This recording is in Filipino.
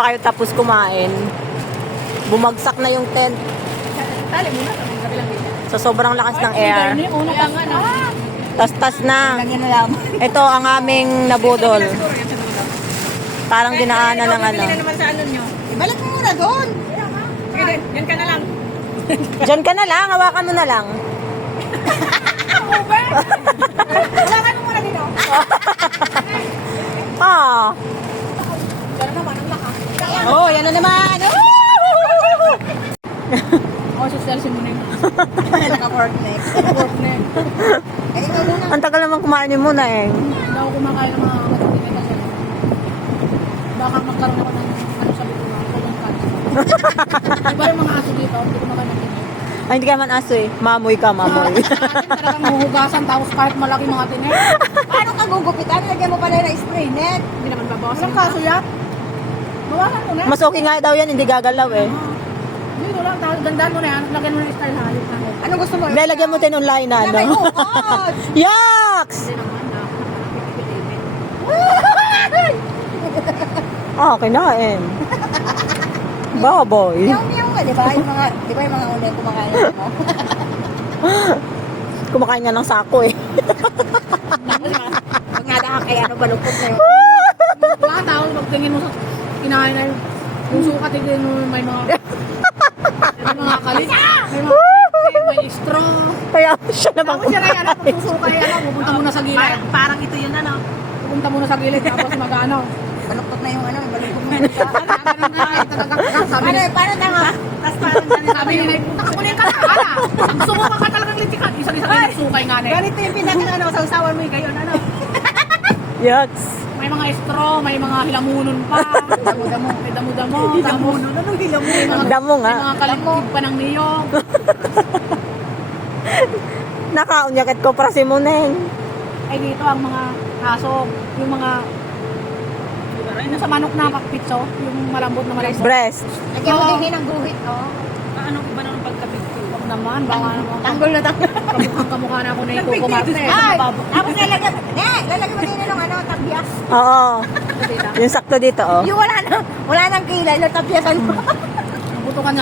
pa kayo tapos kumain. Bumagsak na yung tent. Tali mo na. Kabilang ganyan. So, sobrang lakas ng air. Una pa nga na. Tas-tas na. Lagyan na lang. Ito ang aming nabudol. Parang dinaanan ng ano. Hindi na naman sa ano nyo. Ibalik mo muna doon. Sige, yan ka na lang. Diyan ka na lang. Hawakan mo na lang. Hawakan mo muna dito. Ah. Pero naman, ang lakas. Oh, yan na naman. Oh, social si Muneng. Naka-pork neck. Pork neck. Eh, ikaw muna. Ang tagal naman kumain mo na eh. Hindi ako kumakain ng mga matutulin kasi baka magkaroon ako ng ano sabi ko mga kulong cancer. Iba yung mga aso dito, hindi ko makanakin. Ay, hindi ka man aso eh. Mamoy ka, mamoy. Sa atin talagang mahuhugasan tapos kahit malaki mga tinik. Paano ka gugupitan? Lagyan mo pala na spray net. Hindi naman babawasan. Anong kaso yan? Bawasan mo na. Mas okay nga daw yan, hindi gagalaw eh. Dito lang, gandaan mo na yan. Lagyan mo na yung style hayop na. Anong gusto mo? Lalagyan mo din online na, May ano? hukot! Yaks! Hindi naman na. Ah, kinain. Baboy. Meow nga, di ba? Yung mga unang kumakain mo? Kumakain nga ng sako eh. Pag nga na kaya ano, balukot na yun. Mga tao, pagtingin mo sa kinain na yung sukat, tignan mo may mga kalit, may straw. Kaya siya naman Tapos yan ay ano, kung susukay, pupunta muna sa gilid. Parang ito yun ano. Pupunta muna sa gilid, tapos mag-ano. Baluktot na yung ano, baluktot mo. Sabi niya, paano tanga? Tapos parang ganun. Sabi niya, punta ka muna yung katakala. Sumuka ka talagang litikan. Isa-isa kayo nagsukay nga na eh. Ganito yung pinaka ano, sausawan mo yung gayon ano. Yaks. May mga straw, may mga hilamunon pa. Damo-damo. May damo-damo. Hilamunon. Anong hilamunon? Damo nga. May mga kalikig pa ng niyog. Nakaunyakit ko para si Muneng. Ay dito ang mga aso, yung mga yung sa manok na pakpitso, yung malambot na malambot. Breast. Lagyan mo din ng guhit, oh. Ano ba naman pagkabit ko? Huwag naman, baka naman. Tanggol na tanggol. Kamukha na ako na yung Coco Marte. Ay! Tapos lalagyan mo din ng ano, tabias. Oo. Yung sakto dito oh. Yung wala nang kilay, tapyasan mo. Buto ka